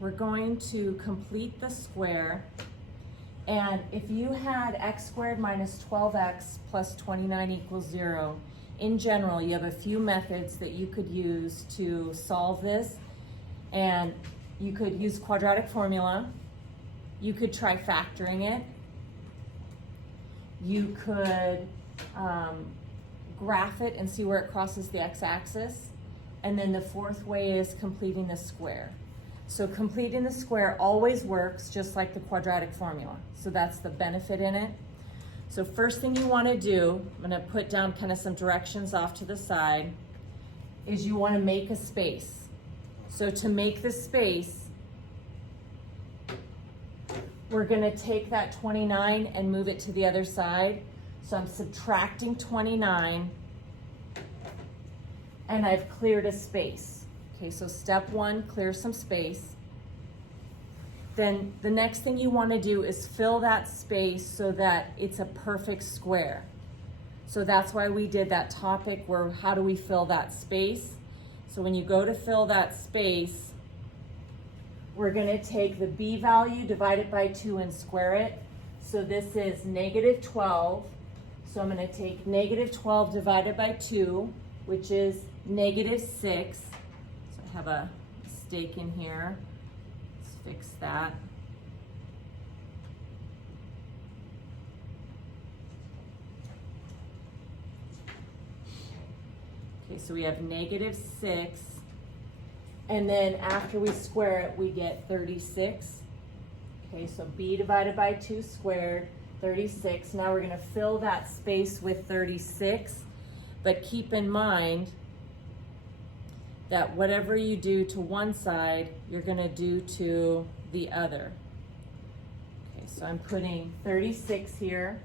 we're going to complete the square. And if you had x squared minus 12x plus 29 equals 0, in general, you have a few methods that you could use to solve this. And you could use quadratic formula. You could try factoring it. You could graph it and see where it crosses the x-axis. And then the fourth way is completing the square. So completing the square always works just like the quadratic formula. So that's the benefit in it. So first thing you want to do, I'm going to put down kind of some directions off to the side, is you want to make a space. So to make the space, we're going to take that 29 and move it to the other side. So I'm subtracting 29 and I've cleared a space. Okay, so step one, clear some space. Then the next thing you want to do is fill that space so that it's a perfect square. So that's why we did that topic where how do we fill that space? So when you go to fill that space, we're going to take the b value, divide it by 2 and square it. So this is negative 12. So I'm going to take negative 12 divided by 2, which is negative 6. So I have a mistake in here. Let's fix that. Okay, so we have negative 6. And then after we square it, we get 36. Okay, so b divided by 2 squared, 36. Now we're going to fill that space with 36. But keep in mind that whatever you do to one side, you're going to do to the other. Okay, so I'm putting 36 here,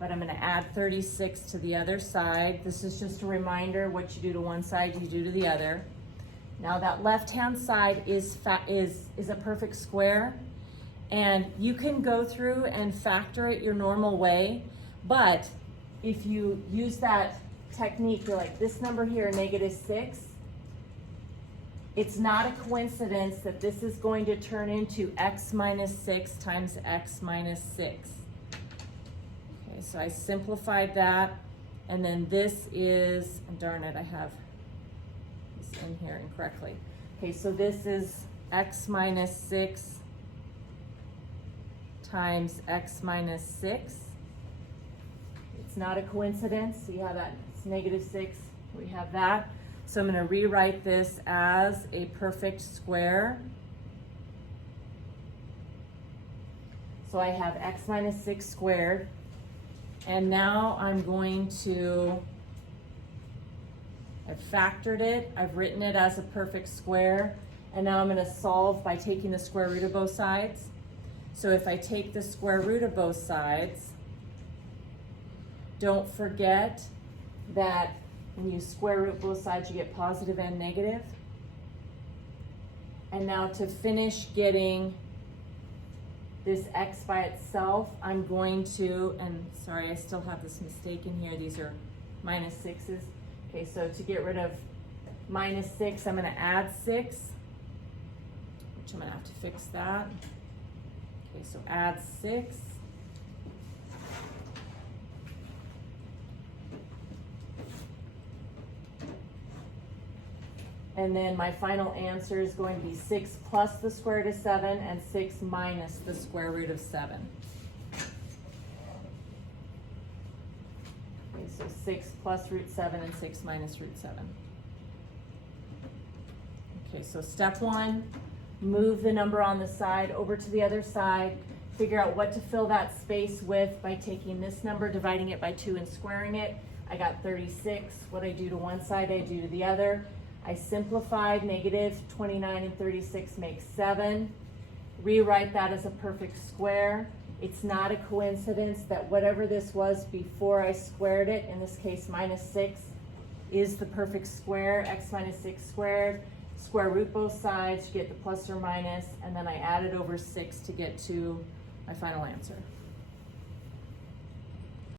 but I'm going to add 36 to the other side. This is just a reminder, what you do to one side, you do to the other. Now that left-hand side is a perfect square, and you can go through and factor it your normal way, but if you use that technique, you're like, this number here, negative 6, it's not a coincidence that this is going to turn into x minus 6 times x minus 6. Okay, so I simplified that, and then this is, and darn it, I have this in here incorrectly. Okay, so this is x minus 6 times x minus 6. It's not a coincidence. So you have that, it's negative 6, we have that. So I'm going to rewrite this as a perfect square. So I have x minus 6 squared. And now I'm going to, I've factored it, I've written it as a perfect square, and now I'm going to solve by taking the square root of both sides. So if I take the square root of both sides, don't forget that when you square root both sides, you get positive and negative. And now to finish getting this x by itself, I'm going to, and sorry, I still have this mistake in here. These are minus 6s. Okay, so to get rid of minus 6, I'm going to add 6, which I'm going to have to fix that. Okay, so add 6. And then my final answer is going to be 6 plus the square root of 7 and 6 minus the square root of 7. Okay, so 6 plus root 7 and 6 minus root 7. Okay, so step 1, move the number on the side over to the other side. Figure out what to fill that space with by taking this number, dividing it by 2 and squaring it. I got 36. What I do to one side, I do to the other. I simplified, negative 29 and 36 makes 7. Rewrite that as a perfect square. It's not a coincidence that whatever this was before I squared it, in this case minus 6, is the perfect square, x minus 6 squared. Square root both sides, you get the plus or minus, and then I added over 6 to get to my final answer.